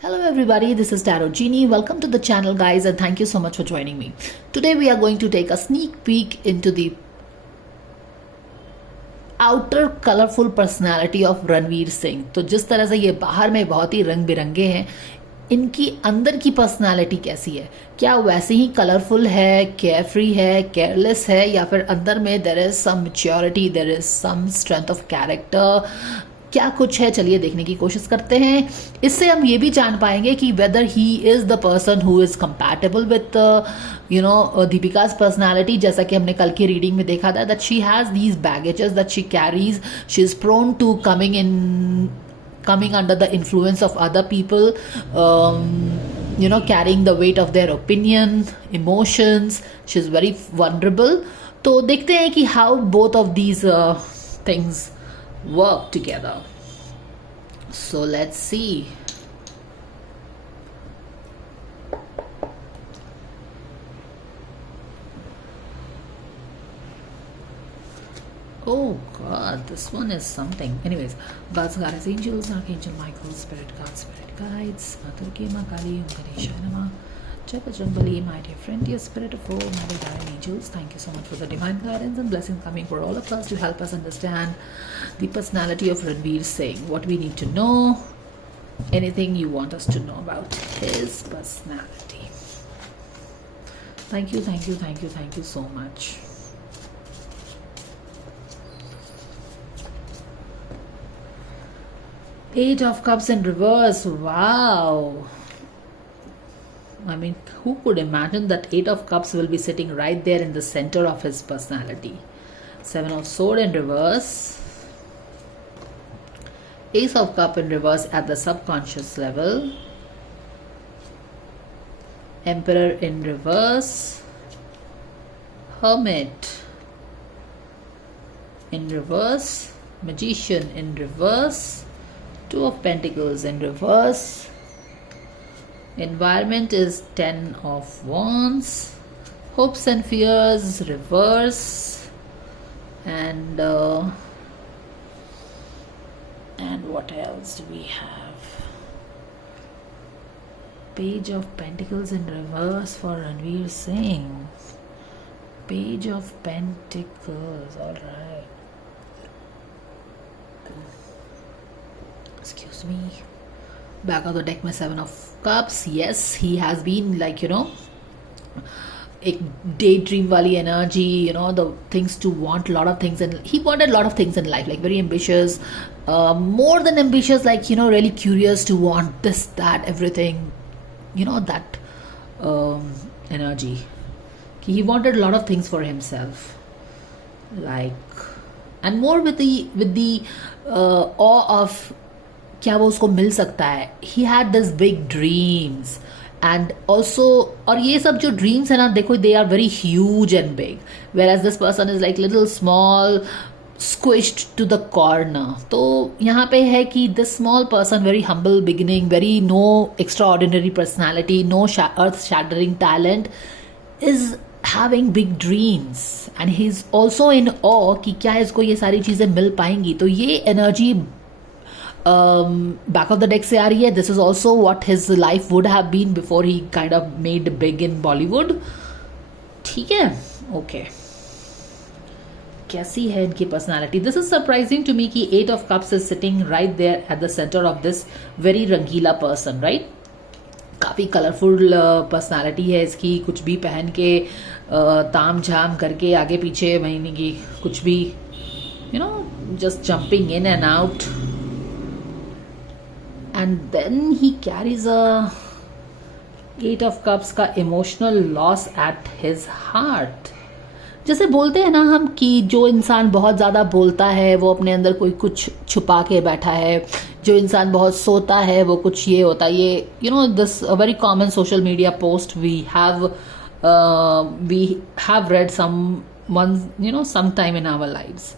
Hello everybody, this is Tarot Genie. Welcome to the channel guys and thank you so much for joining me. Today we are going to take a sneak peek into the outer colorful personality of Ranveer Singh. तो जिस तरह से ये बाहर में बहुत ही रंग बिरंगे हैं, इनकी अंदर की पर्सनालिटी कैसी है? क्या वैसे ही कलरफुल है, केयरफ्री है, केयरलेस है, या फिर अंदर में there is some maturity, there is some strength of character? क्या कुछ है, चलिए देखने की कोशिश करते हैं. इससे हम ये भी जान पाएंगे कि whether he is the person who is compatible with Deepika's personality. जैसा कि हमने कल की रीडिंग में देखा था that she has these baggages that she carries. She is prone to coming under the influence of other people, carrying the weight of their opinion, emotions. She's very vulnerable. तो देखते हैं कि how both of these things work together. So let's see. Oh god, this one is something. Anyways, God's goddess angels, Archangel Michael, spirit guides, Mother Kema Kali, Om Ganesha Namah, Jai Bajrangbali, my dear friend, dear spirit of all my divine angels, thank you so much for the divine guidance and blessings coming for all of us to help us understand the personality of Ranveer Singh. What we need to know, anything you want us to know about his personality. Thank you so much. Eight of Cups in reverse. Wow. I mean, who could imagine that Eight of Cups will be sitting right there in the center of his personality? Seven of Swords in reverse. Ace of Cups in reverse at the subconscious level. Emperor in reverse. Hermit in reverse. Magician in reverse. Two of Pentacles in reverse. Environment is Ten of Wands. Hopes and fears reverse. And what else do we have? Page of Pentacles in reverse for Ranveer Singh. Page of Pentacles. All right. Excuse me. Back of the deck में Seven of Cups. Yes, he has been like एक daydream वाली energy, the things to want, lot of things, and he wanted a lot of things in life, like very ambitious, more than ambitious, like really curious to want this, that, everything, that energy. He wanted a lot of things for himself, like, and more with the awe of क्या वो उसको मिल सकता है. He had this big dreams and also, और ये सब जो ड्रीम्स है ना, देखो they are very huge and big, whereas this person is like little small, squished to the corner. तो यहाँ पे है कि this small person, very humble beginning, very no extraordinary personality, no earth shattering talent, is having big dreams and he is also in awe कि क्या इसको ये सारी चीज़ें मिल पाएंगी. तो ये energy back of the deck से आ रही है. This is also what his life would have been before he kind of made big in Bollywood. ठीक है, okay. कैसी है इनकी personality? This is surprising to me कि Eight of Cups is sitting right there at the center of this very रंगीला person, right? काफ़ी colourful personality है इसकी. कुछ भी पहन के ताम झाम करके आगे पीछे महीने की कुछ भी, just jumping in and out. And then he carries a Eight of Cups का emotional loss at his heart. जैसे बोलते हैं ना हम कि जो इंसान बहुत ज़्यादा बोलता है वो अपने अंदर कोई कुछ छुपा के बैठा है, जो इंसान बहुत सोता है वो कुछ ये होता है. ये this a very common social media post we have read sometime in our lives.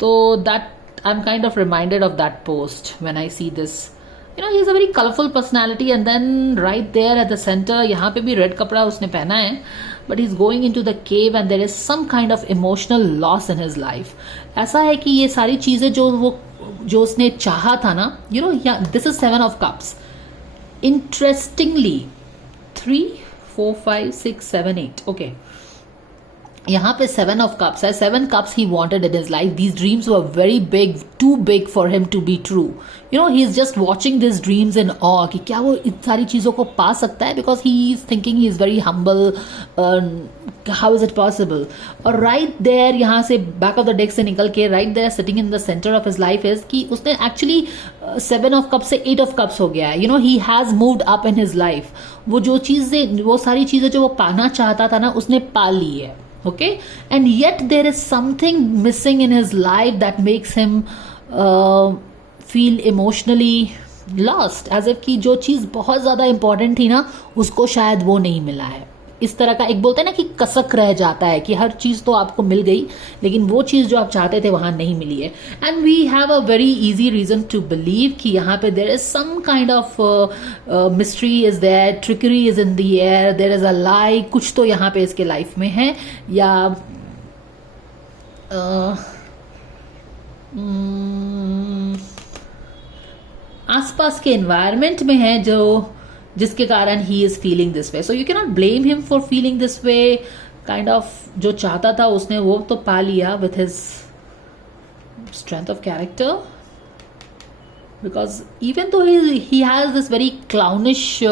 So that I'm kind of reminded of that post when I see this. He is a very colorful personality, and then right there at the center, यहाँ पे भी red कपड़ा उसने पहना है, but he's going into the cave and there is some kind of emotional loss in his life. ऐसा है कि ये सारी चीज़ें जो उसने चाहा था ना, this is 7 of Cups. Interestingly 3 4 5 6 7 8 okay, यहाँ पे 7 ऑफ कप्स है. 7 cups he wanted in his life. These dreams were very big, too big for him to be true. You know, he is just watching this dreams in awe कि क्या वो इन सारी चीज़ों को पा सकता है, because he is thinking, he is very humble. How is it possible? और राइट देयर, यहाँ से बैक ऑफ द डेक से निकल के right there sitting in the centre of his life is कि उसने एक्चुअली 7 ऑफ कप्स से 8 of cups हो गया है. You know, he has moved up in his life. वो जो चीज़ें, वो सारी चीज़ें जो वो पाना चाहता था ना, उसने पा ली है. Okay, and yet there is something missing in his life that makes him feel emotionally lost, as if कि जो चीज़ बहुत ज़्यादा important थी ना, उसको शायद वो नहीं मिला है. इस तरह का एक बोलते हैं ना कि कसक रह जाता है कि हर चीज़ तो आपको मिल गई, लेकिन वो चीज़ जो आप चाहते थे वहाँ नहीं मिली है. And we have a very easy reason to believe कि यहाँ पे there is some kind of mystery is there, trickery is in the air, there is a lie. कुछ तो यहाँ पे इसके लाइफ में है, या आसपास के एनवायरमेंट में है जो जिसके कारण he is feeling this way. So you can not blame him for feeling this way. Kind of जो चाहता था उसने वो तो पा लिया with his strength of character, because even तो he has this very clownish,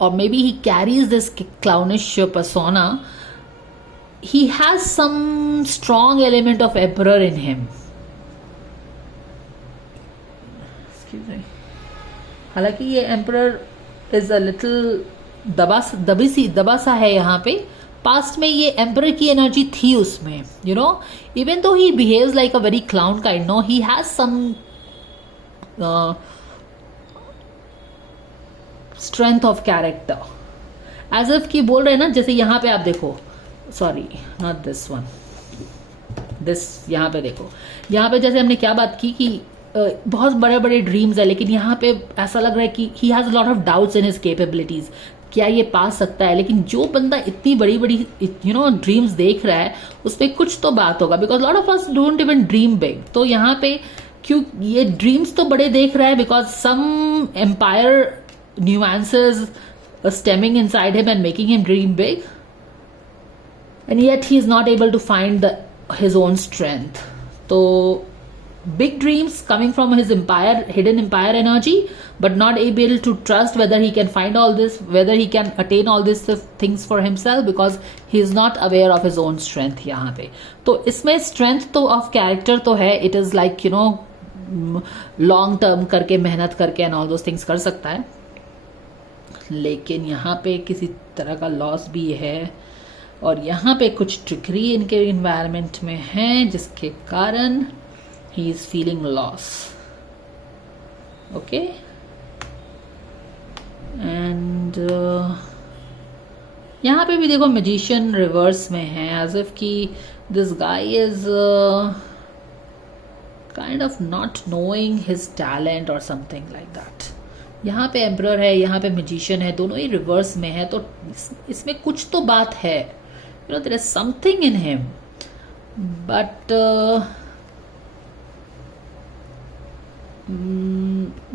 or maybe he carries this clownish persona, he has some strong element of emperor in him. Excuse me. हालांकि ये एम्परर इज अ लिटिल दबा सा है यहाँ पे. Past में ये एम्परर की एनर्जी थी उसमें. You know, even though he behaves like a very clown kind, no, he has some strength of character. As if की बोल रहे हैं ना, जैसे यहाँ पे आप देखो, sorry not this one, this यहाँ पे देखो, यहाँ पे जैसे हमने क्या बात की कि बहुत बड़े बड़े ड्रीम्स है, लेकिन यहाँ पे ऐसा लग रहा है कि he has a lot of doubts in his capabilities. क्या ये पा सकता है? लेकिन जो बंदा इतनी बड़ी बड़ी यू नो ड्रीम्स देख रहा है, उस पर कुछ तो बात होगा, because lot of us don't even dream big. तो यहाँ पे क्यों ये ड्रीम्स तो बड़े देख रहा है, because some empire nuances stemming inside him and making him dream big, and yet he is not able to find his own strength. तो big dreams coming from his empire, hidden empire energy, but not able to trust whether he can find all this, whether he can attain all these things for himself, because he is not aware of his own strength. यहाँ पे तो इसमें strength तो of character तो है, it is like you know long term करके मेहनत करके and all those things कर सकता है, लेकिन यहाँ पे किसी तरह का लॉस भी है, और यहाँ पे कुछ ट्रिकरी इनके इन्वायरमेंट में है जिसके कारण he is feeling loss. Okay, and यहाँ पे भी देखो magician रिवर्स में है, as if कि this guy is kind of not knowing his talent or something like that. यहाँ पे emperor है, यहाँ पे magician है, दोनों ही रिवर्स में है. तो इसमें कुछ तो बात है, you know, there is something in him, but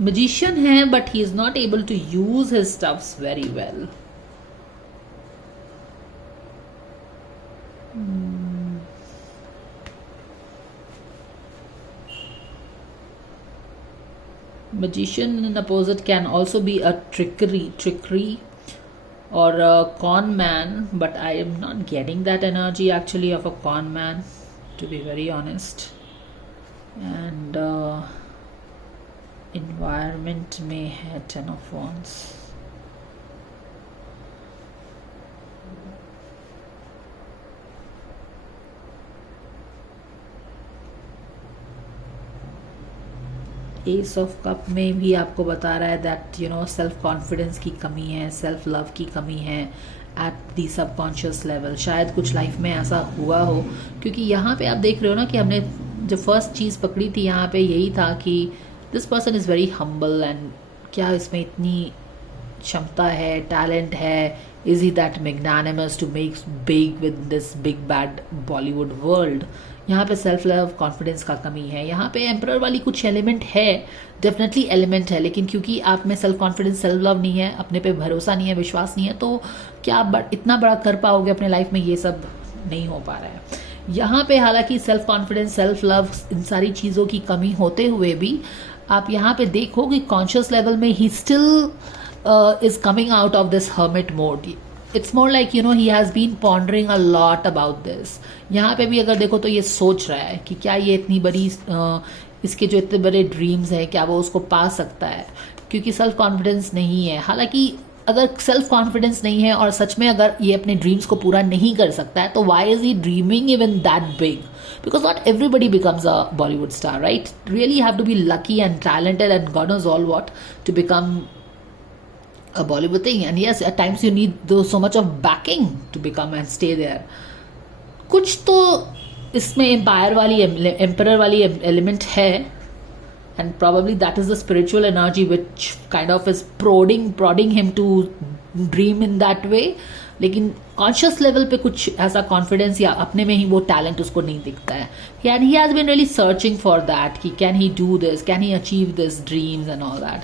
magician है, but he is not able to use his stuffs very well. Magician in opposite can also be a trickery or a con man, but I am not getting that energy actually of a con man, to be very honest. And environment में है 10 of Wands. S of cup में भी आपको बता रहा है that you know self confidence की कमी है, सेल्फ लव की कमी है एट दी सबकॉन्शियस लेवल. शायद कुछ लाइफ में ऐसा हुआ हो, क्योंकि यहाँ पे आप देख रहे हो ना कि हमने जो फर्स्ट चीज़ पकड़ी थी यहाँ पे यही था कि this person is very humble, and क्या इसमें इतनी क्षमता है, टैलेंट है, is he that magnanimous to make big with this big bad Bollywood world. यहाँ पे सेल्फ लव कॉन्फिडेंस का कमी है. यहाँ पे एम्परर वाली कुछ एलिमेंट है डेफिनेटली एलिमेंट है, लेकिन क्योंकि आप में सेल्फ कॉन्फिडेंस, सेल्फ लव नहीं है, अपने पे भरोसा नहीं है, विश्वास नहीं है, तो क्या आप इतना बड़ा कर पाओगे अपने लाइफ में, ये सब नहीं हो पा रहा है यहाँ पे। हालांकि सेल्फ कॉन्फिडेंस, सेल्फ लव, इन सारी चीज़ों की कमी होते हुए भी आप यहाँ पे देखो कि कॉन्शियस लेवल में he still is coming out of this hermit mode. It's more like, you know, he has been pondering a lot about this. यहाँ पे भी अगर देखो तो ये सोच रहा है कि क्या ये इतनी बड़ी इसके जो इतने बड़े ड्रीम्स हैं क्या वो उसको पा सकता है, क्योंकि सेल्फ कॉन्फिडेंस नहीं है। हालांकि अगर सेल्फ कॉन्फिडेंस नहीं है और सच में अगर ये अपने ड्रीम्स को पूरा नहीं कर सकता है, तो why is he dreaming even that big? Because not everybody becomes a Bollywood star, right? Really, you have to be lucky and talented and God knows all what to become a Bollywood thing. And yes, at times you need so much of backing to become and stay there. कुछ तो इसमें empire वाली, emperor वाली element है, and probably that is the spiritual energy which kind of is prodding him to dream in that way. लेकिन conscious level पे कुछ ऐसा कॉन्फिडेंस या अपने में ही वो टैलेंट उसको नहीं दिखता है. And he has been really searching for that कि can he do this, can he achieve this dreams and all that.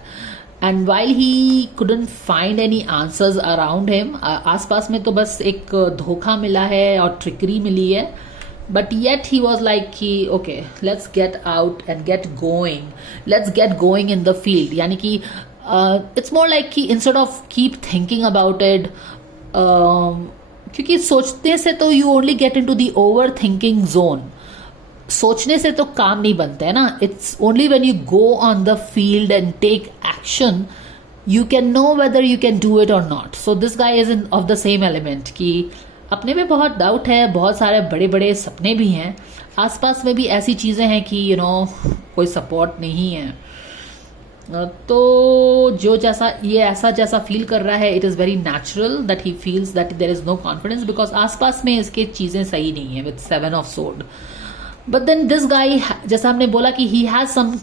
And while he couldn't find any answers around him, आसपास में तो बस एक धोखा मिला है और ट्रिकरी मिली है, but yet he was like कि okay, let's get out and get going in the field. यानी कि it's more like कि instead of keep thinking about it, क्योंकि सोचने से तो you only get into the overthinking zone. सोचने से तो काम नहीं बनता है ना. It's only when you go on the field and take action you can know whether you can do it or not. So this guy is of the same element कि अपने में बहुत डाउट है, बहुत सारे बड़े बड़े सपने भी हैं, आसपास में भी ऐसी चीज़ें हैं कि कोई सपोर्ट नहीं है. तो जो ऐसा जैसा फील कर रहा है, it is very natural that he feels that there is no confidence because आसपास में इसके चीज़ें सही नहीं है with 7 of sword. But then this guy, जैसा हमने बोला कि he has some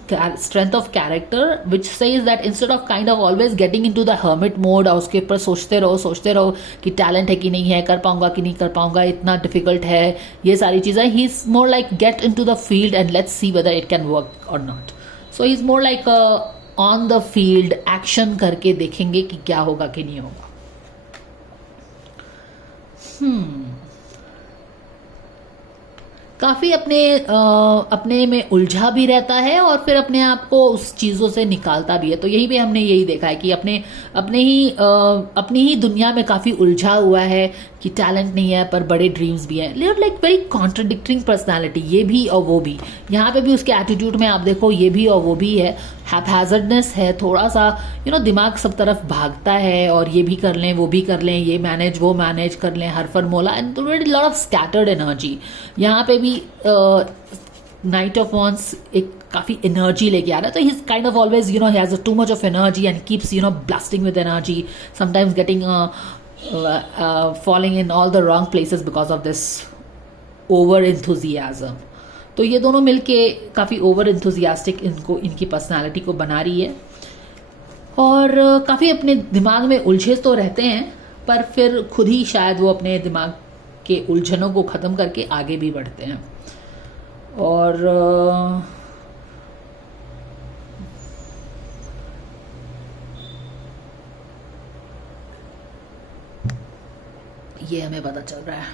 strength of character which says that instead of kind of always getting into the hermit mode और उसके ऊपर सोचते रहो कि टैलेंट है कि नहीं है, कर पाऊंगा कि नहीं कर पाऊंगा, इतना डिफिकल्ट है, ये सारी चीज़ें, he is more like get into the field and let's see whether it can work or not. So he is more like on the field, action करके देखेंगे कि क्या होगा कि नहीं होगा. काफ़ी अपने में उलझा भी रहता है और फिर अपने आप को उस चीज़ों से निकालता भी है. तो यही पे हमने यही देखा है कि अपनी ही दुनिया में काफ़ी उलझा हुआ है कि टैलेंट नहीं है पर बड़े ड्रीम्स भी हैं. लाइक वेरी कॉन्ट्रडिक्टिंग पर्सनालिटी, ये भी और वो भी. यहाँ पे भी उसके एटीट्यूड में आप देखो ये भी और वो भी है, हैपहैजर्डनेस है, थोड़ा सा दिमाग सब तरफ भागता है और ये भी कर लें वो भी कर लें, ये मैनेज वो मैनेज कर लें, हर formula and lot of scattered energy. यहाँ पे भी नाइट ऑफ वॉन्स एक काफ़ी एनर्जी लेके आ रहा है. तो he is kind of always he has too much of energy and keeps blasting with energy, sometimes getting falling in all the wrong places because of this over enthusiasm. तो ये दोनों मिलके काफ़ी ओवर enthusiastic इनकी personality को बना रही है और काफ़ी अपने दिमाग में उलझे तो रहते हैं पर फिर खुद ही शायद वो अपने दिमाग के उलझनों को ख़त्म करके आगे भी बढ़ते हैं. और ये हमें पता चल रहा है.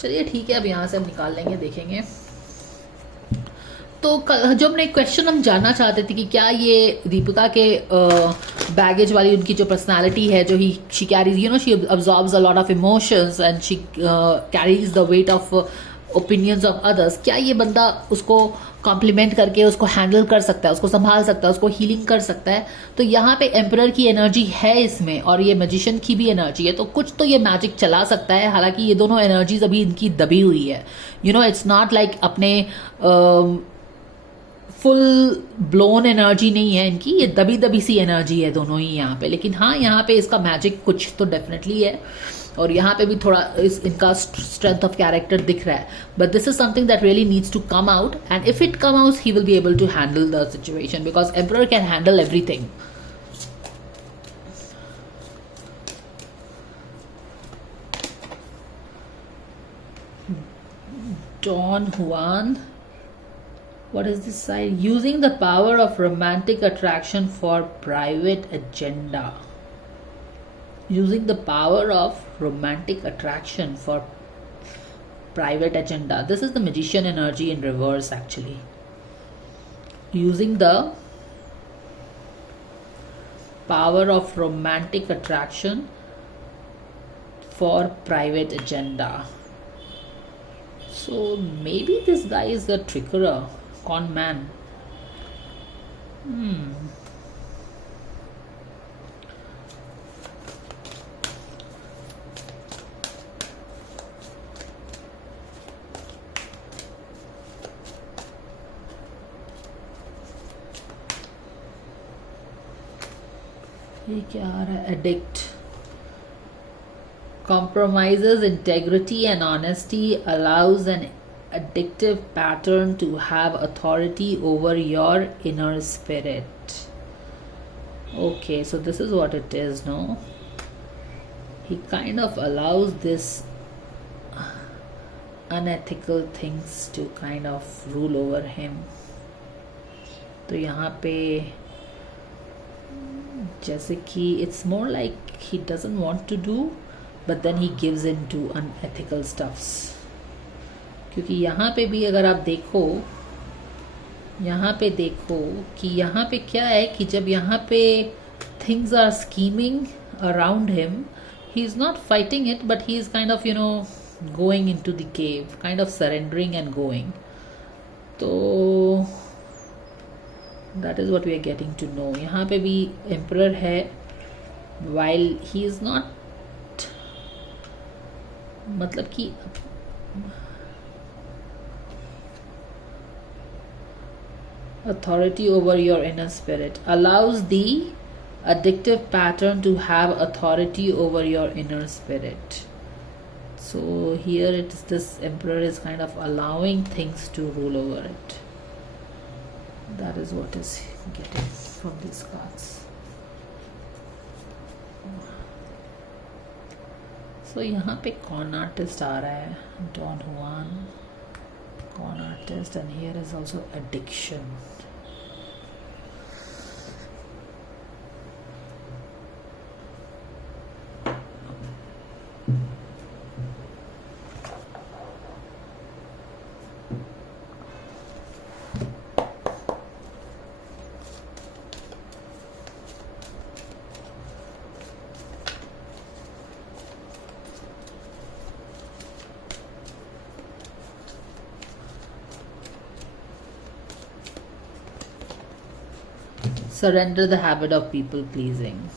चलिए ठीक है, अब यहाँ से हम निकाल लेंगे, देखेंगे. तो जो हमने क्वेश्चन हम जानना चाहते थे कि क्या ये दीपिका के बैगेज वाली उनकी जो पर्सनालिटी है, जो she carries she absorbs a lot of emotions and she carries the weight of opinions of others, क्या ये बंदा उसको कॉम्प्लीमेंट करके उसको हैंडल कर सकता है, उसको संभाल सकता है, उसको हीलिंग कर सकता है. तो यहाँ पे एम्परर की एनर्जी है इसमें और ये मैजिशियन की भी एनर्जी है, तो कुछ तो ये मैजिक चला सकता है. हालांकि ये दोनों एनर्जीज अभी इनकी दबी हुई है. इट्स नॉट लाइक अपने फुल ब्लोन एनर्जी नहीं है इनकी, ये दबी दबी सी एनर्जी है दोनों ही यहाँ पे. लेकिन हाँ, यहाँ पे इसका मैजिक कुछ तो डेफिनेटली है और यहाँ पे भी थोड़ा इनका स्ट्रेंथ ऑफ कैरेक्टर दिख रहा है. But this is something that really needs to come out and if it come out he will be able to handle the situation because emperor can handle everything. Don Juan, what is this side? Using the power of romantic attraction for private agenda. Using the power of romantic attraction for private agenda. This is the magician energy in reverse actually. Using the power of romantic attraction for private agenda. So maybe this guy is the trickerer, con man. ये क्या आ रहा है? Addict. Compromises integrity and honesty, allows an addictive pattern to have authority over your inner spirit. Okay, so this is what it is, no? He kind of allows this unethical things to kind of rule over him. तो यहाँ पे जैसे कि it's more like he doesn't want to do, but then he gives in to unethical stuffs. क्योंकि यहाँ पे भी अगर आप देखो, यहाँ पे देखो कि यहाँ पे क्या है कि जब यहाँ पे things are scheming around him, he is not fighting it, but he is kind of, you know, going into the cave, kind of surrendering and going. तो that is what we are getting to know. यहाँ पे भी emperor है, while he is not, मतलब कि authority over your inner spirit, allows the addictive pattern to have authority over your inner spirit. So here it is, this emperor is kind of allowing things to rule over it. That is what is getting from these cards. So यहाँ पे con artist आ रहा है, Don Juan, con artist, and here is also addiction. Surrender the habit of people pleasing.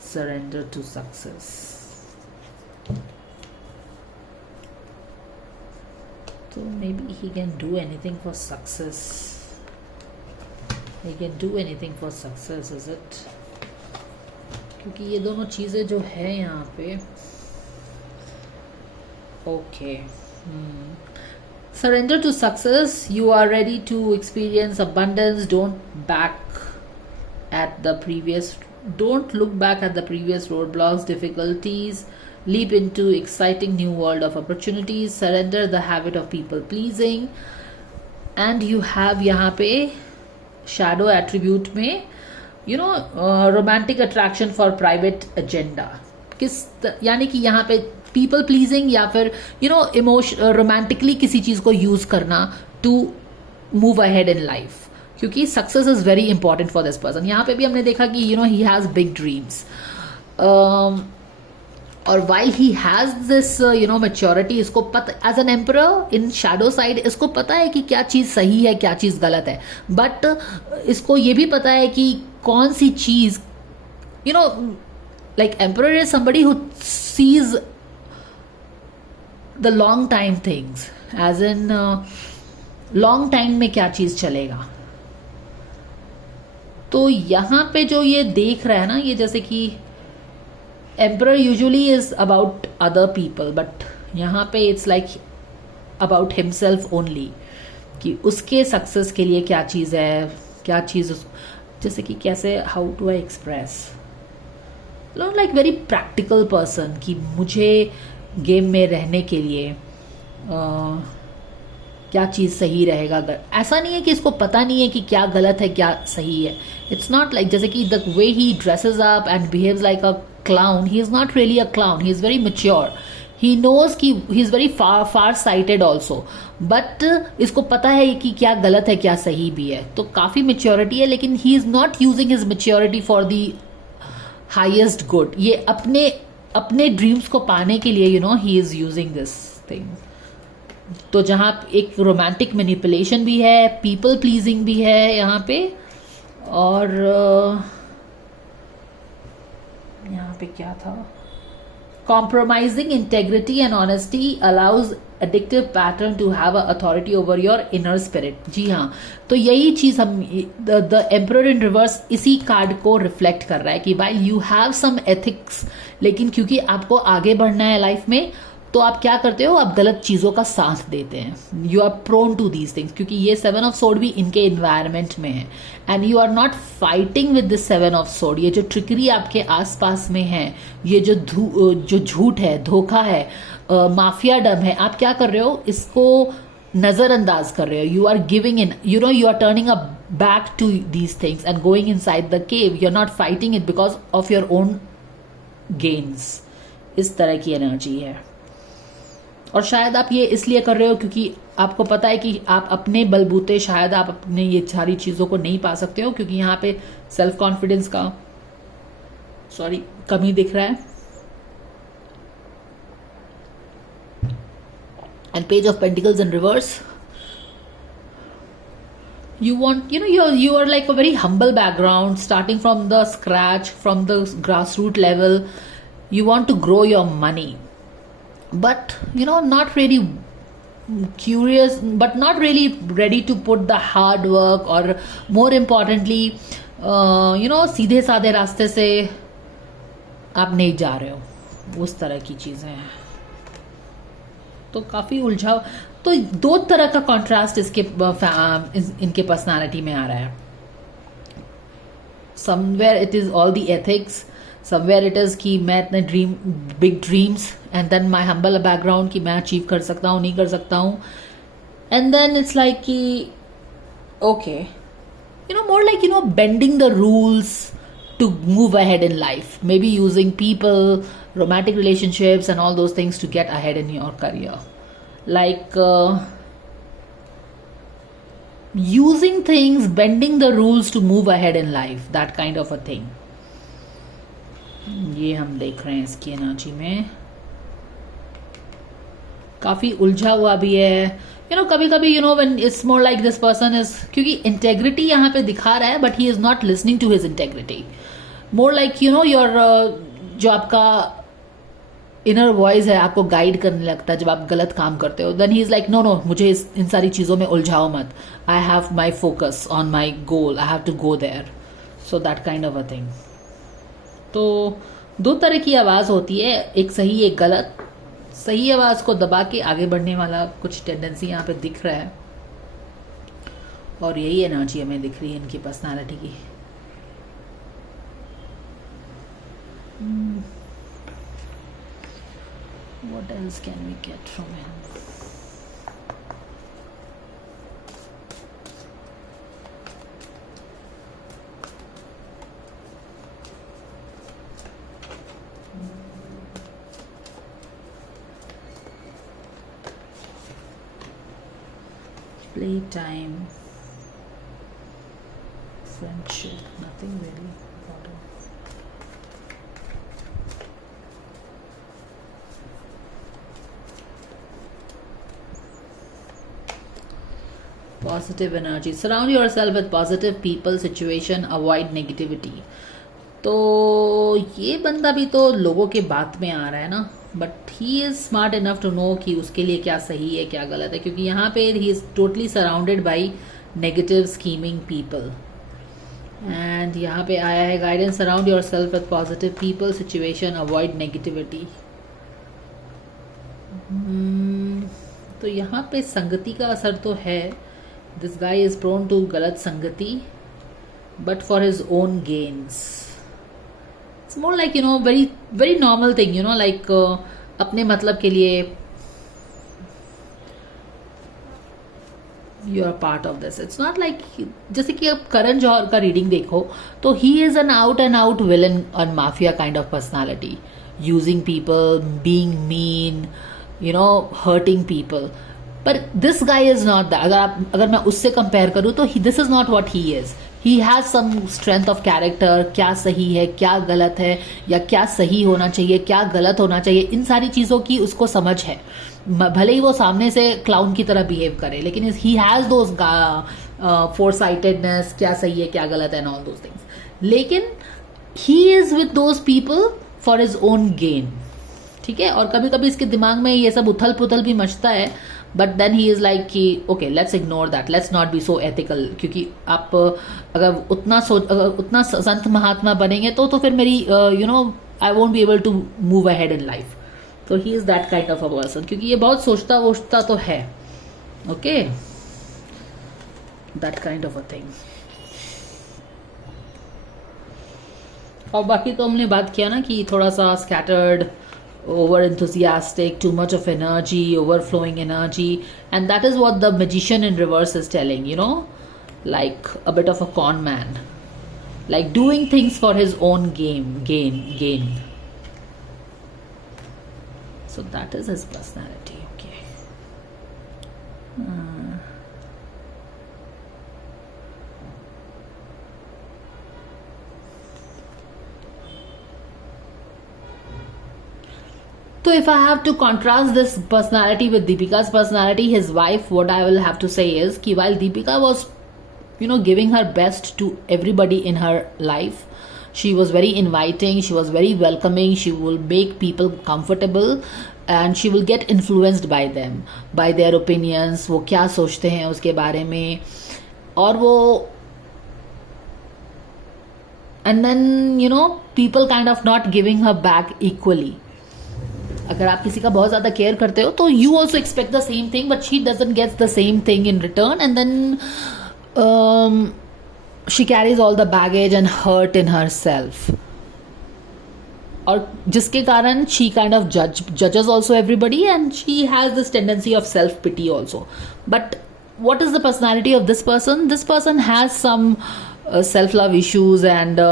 Surrender to success. So maybe he can do anything for success. He can do anything for success, is it? क्योंकि ये दोनों चीज़ें जो है यहाँ पे, okay. Surrender to success. You are ready to experience abundance. Don't look back at the previous roadblocks, difficulties. Leap into exciting new world of opportunities. Surrender the habit of people pleasing. And you have यहाँ पे shadow attribute में, you know, romantic attraction for private agenda. यानी कि यहाँ पे people pleasing या फिर you know romantically किसी चीज़ को यूज़ करना to move ahead in life, क्योंकि success is very important for this person. यहाँ पे भी हमने देखा कि you know he has big dreams, और while he has this you know maturity, इसको पता as an emperor in shadow side, इसको पता है कि क्या चीज़ सही है क्या चीज़ गलत है, बट इसको ये भी पता है कि कौन सी चीज़, you know, like emperor is somebody who sees the long time things, as in long time में क्या चीज़ चलेगा. तो यहाँ पे जो ये देख रहा है ना, ये जैसे कि emperor usually is about other people, but यहाँ पे it's like about himself only, कि उसके सक्सेस के लिए क्या चीज़ है, क्या चीज़, जैसे कि कैसे, how do I express, like very practical person कि मुझे गेम में रहने के लिए क्या चीज़ सही रहेगा। ऐसा नहीं है कि इसको पता नहीं है कि क्या गलत है क्या सही है। इट्स नॉट लाइक जैसे कि the way he dresses up and behaves like a clown, he is not really a clown, he is very mature, he knows कि he is very far sighted also, but इसको पता है कि क्या गलत है क्या सही भी है, तो काफ़ी मेच्योरिटी है। लेकिन ही is not using his maturity for the highest good. ये अपने अपने ड्रीम्स को पाने के लिए he is using this thing. तो जहाँ एक रोमांटिक मैनिपुलेशन भी है, पीपल प्लीजिंग भी है यहाँ पे, और यहाँ पे क्या था, compromising integrity and honesty allows addictive pattern to have a authority over your inner spirit. जी हाँ, तो यही चीज हम द एम्परर इन रिवर्स इसी कार्ड को रिफ्लेक्ट कर रहा है कि while you have some ethics, लेकिन क्योंकि आपको आगे बढ़ना है लाइफ में, तो आप क्या करते हो, आप गलत चीज़ों का साथ देते हैं। You are prone to these things, क्योंकि ये 7 ऑफ सोर्ड भी इनके इन्वायरमेंट में है, and you are not fighting with this 7 of sword. ये जो ट्रिकरी आपके आसपास में है, ये जो झूठ है, धोखा है, माफिया डम है, आप क्या कर रहे हो, इसको नजरअंदाज कर रहे हो। You are giving in, you are turning a back to these things and going inside the cave. You are not fighting it because of your own gains. इस तरह की एनर्जी है, और शायद आप ये इसलिए कर रहे हो क्योंकि आपको पता है कि आप अपने बलबूते शायद आप अपने ये सारी चीज़ों को नहीं पा सकते हो, क्योंकि यहाँ पे सेल्फ कॉन्फिडेंस का कमी दिख रहा है। And page of pentacles in reverse, you want, you are like a very humble background, starting from the scratch, from the grassroots level. You want to grow your money, but not really curious, but not really ready to put the hard work, or more importantly सीधे साधे रास्ते से आप नहीं जा रहे हो, उस तरह की चीजें हैं। तो काफी उलझाव, तो दो तरह का कंट्रास्ट इनके पर्सनालिटी में आ रहा है। Somewhere it is all the ethics, somewhere it is कि मैं इतने big dreams, and then my humble background कि मैं अचीव कर सकता हूँ नहीं कर सकता हूँ, एंड देन इट्स लाइक कि okay, more like bending the rules to move ahead in life, maybe using people, romantic relationships and all those things to get ahead in your career, like using things, bending the rules to move ahead in life, that kind of a thing. ये हम देख रहे हैं इसकी energy में, काफी उलझा हुआ भी है। कभी कभी when it's more like this person is, क्योंकि इंटेग्रिटी यहाँ पे दिखा रहा है, but he is not listening to his integrity. More like your जो आपका इनर वॉइस है आपको गाइड करने लगता है जब आप गलत काम करते हो, then he is like no मुझे इन सारी चीज़ों में उलझाओ मत, I have my focus on my goal, I have to go there, so that kind of a thing. तो दो तरह की आवाज़ होती है, एक सही एक गलत। सही आवाज़ को दबा के आगे बढ़ने वाला कुछ टेंडेंसी यहाँ पे दिख रहा है, और यही एनर्जी हमें दिख रही है इनकी पर्सनालिटी की। What else can we get from him? Playtime, friendship, nothing really important. Positive energy. Surround yourself with positive people, situation, avoid negativity. तो ये बंदा भी तो लोगों के बात में आ रहा है ना, but he is smart enough to know कि उसके लिए क्या सही है क्या गलत है, क्योंकि यहाँ पे he is totally surrounded by negative scheming people. And यहाँ पे आया है guidance, surround yourself with positive people, situation, avoid negativity. तो यहाँ पे संगति का असर तो है, this guy is prone to गलत संगति, but for his own gains. It's more like you know very very normal thing, you know like अपने मतलब के लिए you are part of this. It's not like, जैसे कि अब करण जौहर का रीडिंग देखो तो he is an out and out villain और mafia kind of personality, using people, being mean, you know, hurting people. पर this guy is not that. अगर मैं उससे कंपेयर करूं तो this is not what he is. He has some strength of character. क्या सही है, क्या गलत है, या क्या सही होना चाहिए, क्या गलत होना चाहिए, इन सारी चीजों की उसको समझ है. भले ही वो सामने से क्लाउन की तरह बिहेव करे, लेकिन ही हैज दोज फोरसाइटेडनेस, क्या सही है क्या गलत है एंड ऑल दोज थिंग्स. लेकिन he is with those people for his own gain. ठीक है. और कभी कभी इसके दिमाग में ये सब उथल पुथल भी मचता है, but then he is like कि okay let's ignore that, let's not be so ethical. क्योंकि आप अगर उतना संत महात्मा बनेंगे तो फिर मेरी you know I won't be able to move ahead in life. तो he is that kind of a person, क्योंकि ये बहुत सोचता वोचता तो है. Okay, that kind of a thing. और बाकी तो हमने बात किया ना कि थोड़ा सा scattered, over enthusiastic, too much of energy, overflowing energy, and that is what the magician in reverse is telling, you know, like a bit of a con man, like doing things for his own gain. So that is his personality. Okay. So if I have to contrast this personality with Deepika's personality, his wife, what I will have to say is कि while Deepika was, you know, giving her best to everybody in her life, she was very inviting, she was very welcoming, she will make people comfortable and she will get influenced by them, by their opinions, वो क्या सोचते हैं उसके बारे में. और वो and then you know people kind of not giving her back equally. अगर आप किसी का बहुत ज्यादा केयर करते हो तो you also expect the same thing, but she doesn't gets the same thing in return and then she carries all the baggage and hurt in herself. और जिसके कारण शी काइंड ऑफ जजेस also everybody and she has this tendency of self pity also. But what is the personality of this person? This person has some self love issues and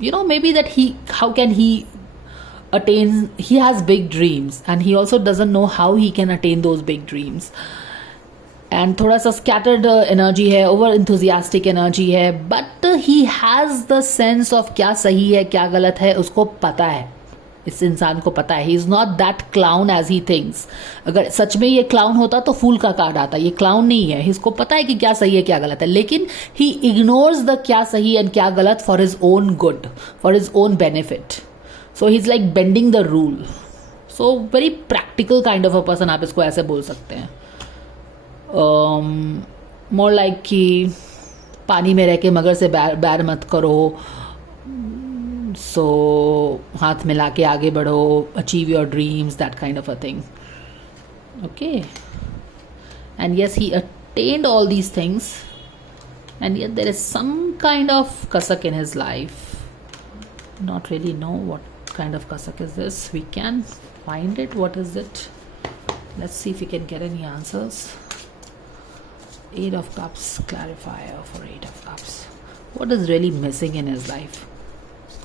you know maybe that how can he he has big dreams and he also doesn't know how he can attain those big dreams. And थोड़ा सा scattered energy है, over enthusiastic energy है, but he has the sense of क्या सही है क्या गलत है उसको पता है. इस इंसान को पता है. He is not that clown as he thinks. अगर सच में ये क्लाउन होता तो फूल का कार्ड आता. ये क्लाउन नहीं है. इसको पता है कि क्या सही है क्या गलत है, लेकिन ही इग्नोर्स द क्या सही एंड क्या गलत for his own good, for his own benefit. So he is like bending the rule. So very practical kind of a person, आप इसको ऐसे बोल सकते हैं. मोर लाइक कि पानी में रह के मगर से बैर मत करो. सो हाथ मिला के आगे बढ़ो, achieve your dreams, that kind of a thing. Okay. And yes he attend all these things and yet there is some kind of कसक in his life. Not really know what kind of kasak is this. We can find it. What is it? Let's see if we can get any answers. 8 of Cups, clarifier for 8 of Cups. What is really missing in his life?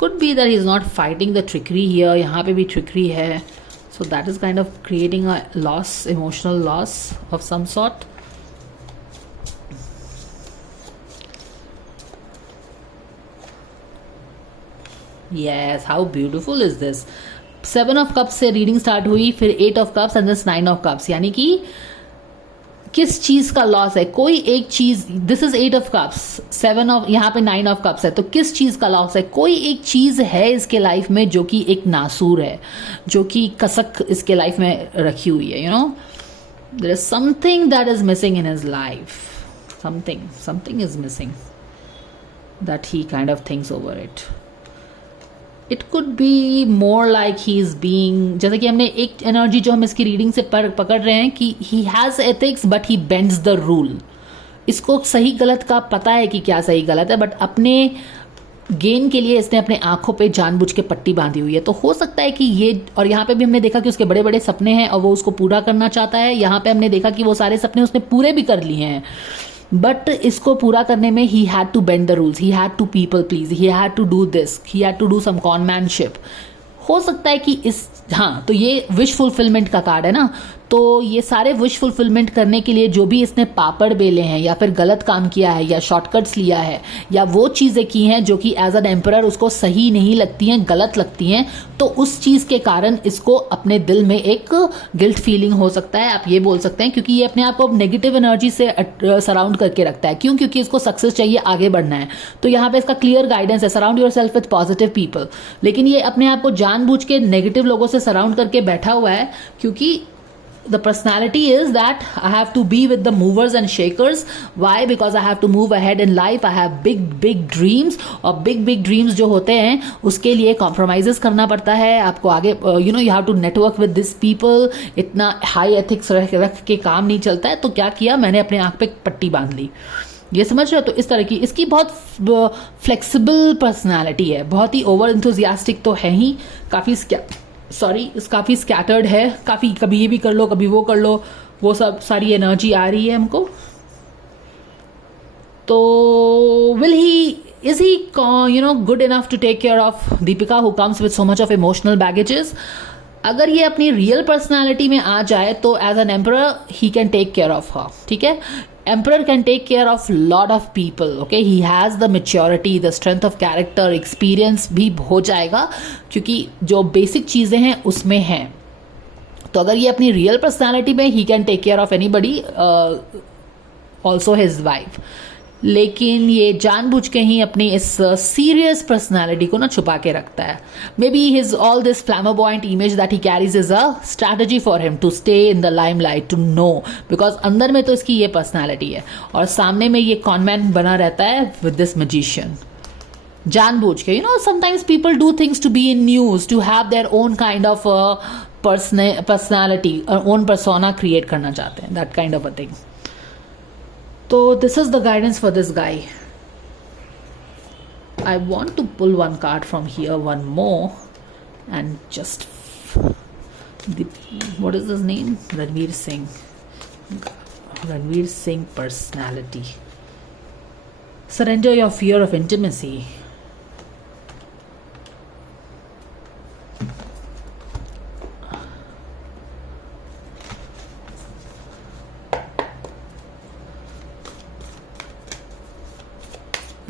Could be that he's not fighting the trickery here. यहाँ पे भी trickery है. So that is kind of creating a loss, emotional loss of some sort. Yes, how beautiful is this? 7 of Cups से reading start हुई, फिर 8 of Cups and this 9 of Cups. यानी कि किस चीज का लॉस है? कोई एक चीज. This is 8 of Cups, 7 of, यहाँ पे 9 of Cups है. तो किस चीज का लॉस है? कोई एक चीज है इसके लाइफ में जो कि एक नासूर है, जो कि कसक इसके लाइफ में रखी हुई है. You know there is something that is missing in his life. Something is missing that he kind of thinks over it. It could be more like he is being, जैसे कि हमने एक एनर्जी जो हम इसकी रीडिंग से पकड़ रहे हैं कि he has ethics but he bends the rule. इसको सही गलत का पता है कि क्या सही गलत है, बट अपने गेन के लिए इसने अपने आंखों पे जानबूझ के पट्टी बांधी हुई है। तो हो सकता है कि ये, और यहाँ पे भी हमने देखा कि उसके बड़े बड़े सपने हैं और वो उसको पूरा करना चाहता है। यहाँ पे हमने देखा कि वो सारे सपने उसने पूरे भी कर लिए हैं, बट इसको पूरा करने में he had to bend the rules, he had to people please, he had to do this, he had to do some conmanship. हो सकता है कि इस, हाँ, तो ये विश फुलफिलमेंट का कार्ड है ना, तो ये सारे विश फुलफिलमेंट करने के लिए जो भी इसने पापड़ बेले हैं या फिर गलत काम किया है या शॉर्टकट्स लिया है या वो चीज़ें की हैं जो कि एज एन एम्परर उसको सही नहीं लगती हैं, गलत लगती हैं, तो उस चीज़ के कारण इसको अपने दिल में एक गिल्ट फीलिंग हो सकता है, आप ये बोल सकते हैं, क्योंकि ये अपने आप को नेगेटिव एनर्जी से सराउंड करके रखता है। क्यों? क्योंकि इसको सक्सेस चाहिए, आगे बढ़ना है। तो यहाँ पे इसका क्लियर गाइडेंस है, surround your self with positive people. लेकिन ये अपने आप को जानबूझ के नेगेटिव लोगों से सराउंड करके बैठा हुआ है, क्योंकि the personality is that I have to be with the movers and shakers. Why? Because I have to move ahead in life. I have big dreams, और big dreams जो होते हैं उसके लिए compromises करना पड़ता है आपको आगे, you have to network with these people. इतना high ethics रख के काम नहीं चलता है। तो क्या किया मैंने, अपने आँख पे पट्टी बांध ली। ये समझ रहे हो? तो इस तरह की इसकी बहुत फ्लेक्सिबल पर्सनैलिटी है, बहुत ही ओवर इंथुजियास्टिक तो है ही, काफ़ी काफ़ी स्कैटर्ड है, काफ़ी, कभी ये भी कर लो कभी वो कर लो, वो सब सारी एनर्जी आ रही है हमको। तो is he good enough to take care of Deepika, who comes with so much of emotional baggages? अगर ये अपनी रियल पर्सनालिटी में आ जाए तो as an emperor he can take care of her, ठीक है। Emperor can take care of lot of people, okay. He has the maturity, the strength of character, experience भी हो जाएगा, क्योंकि जो बेसिक चीज़ें हैं उसमें हैं। तो अगर ये अपनी रियल पर्सनालिटी में, he can take care of anybody, also his wife. लेकिन ये जानबूझ के ही अपनी इस सीरियस पर्सनालिटी को ना छुपा के रखता है। May be his all this flamboyant image that he carries is a strategy for him to stay in the limelight, to know, because अंदर में तो इसकी ये पर्सनालिटी है और सामने में ये कॉन्वेंट बना रहता है विद दिस मैजिशियन जानबूझ के। Sometimes people do things to be in news, to have their own kind of personality, own persona create करना चाहते हैं, that kind of a thing. So this is the guidance for this guy. I want to pull one card from here, one more, and just what is his name? Ranveer Singh. Ranveer Singh personality. Surrender your fear of intimacy.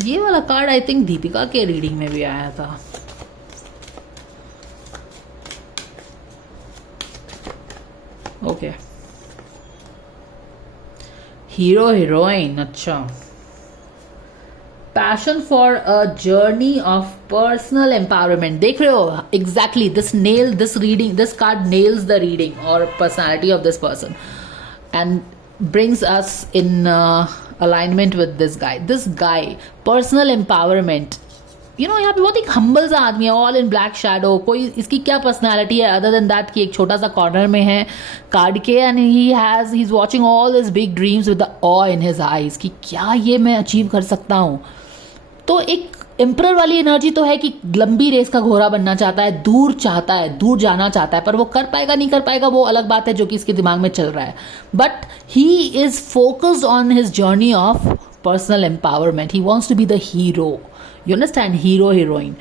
ये वाला card I think Deepika के reading में भी आया था। Okay, hero heroine, अच्छा। Passion for a journey of personal empowerment, देख रहे हो? Exactly this reading, this card nails the reading और personality of this person and brings us in alignment with this guy, personal empowerment। यहाँ पे बहुत एक humble सा आदमी है, ऑल इन ब्लैक शैडो। कोई इसकी क्या पर्सनालिटी है अदर देन दैट कि एक छोटा सा कॉर्नर में है कार्ड के, and he is watching all his big dreams with the awe in his eyes कि क्या ये मैं अचीव कर सकता हूँ। तो एक एम्परर वाली एनर्जी तो है कि लंबी रेस का घोड़ा बनना चाहता है, दूर जाना चाहता है, पर वो कर पाएगा नहीं कर पाएगा वो अलग बात है जो कि इसके दिमाग में चल रहा है। But he is focused on his journey of personal empowerment. He wants to be the hero, you understand, hero heroine.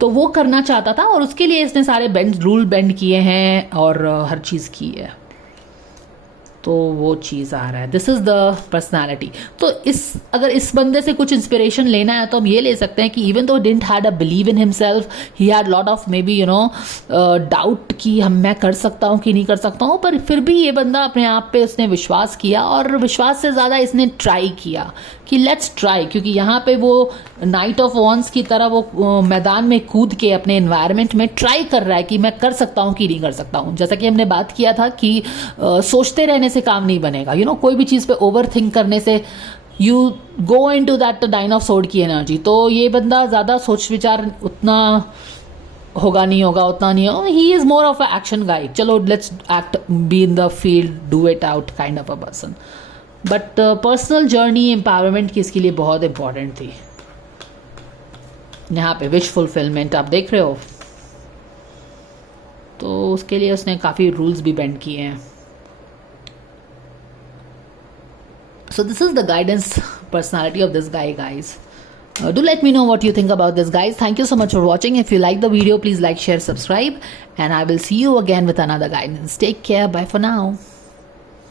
तो वो करना चाहता था और उसके लिए इसने सारे रूल बेंड किए हैं और हर चीज़ की है। तो वो चीज़ आ रहा है, दिस इज़ द पर्सनैलिटी। तो अगर इस बंदे से कुछ इंस्पिरेशन लेना है तो हम ये ले सकते हैं कि even though didn't had a believe in himself, he had lot of may be doubt कि मैं कर सकता हूँ कि नहीं कर सकता हूँ, पर फिर भी ये बंदा अपने आप पे उसने विश्वास किया, और विश्वास से ज़्यादा इसने ट्राई किया कि लेट्स ट्राई। क्योंकि यहाँ पे वो नाइट ऑफ वॉन्स की तरह वो मैदान में कूद के अपने एनवायरनमेंट में ट्राई कर रहा है कि मैं कर सकता हूँ कि नहीं कर सकता हूँ। जैसा कि हमने बात किया था कि सोचते रहने से काम नहीं बनेगा, कोई भी चीज़ पे ओवर थिंक करने से you go into that nine of sword की एनर्जी। तो ये बंदा ज़्यादा सोच विचार उतना होगा नहीं होगा, उतना नहीं होगा। He is more of a action guy, चलो let's act, be in the field, do it out kind of a person. But personal journey empowerment की इसके लिए बहुत इंपॉर्टेंट थी। यहाँ पे विश फुलफिलमेंट आप देख रहे हो, तो उसके लिए उसने काफ़ी रूल्स भी बेंड किए हैं. So this is the guidance personality of this guy, guys. Do let me know what you think about this, guys. Thank you so much for watching. If you like the video, please like, share, subscribe, and I will see you again with another guidance. Take care. Bye for now.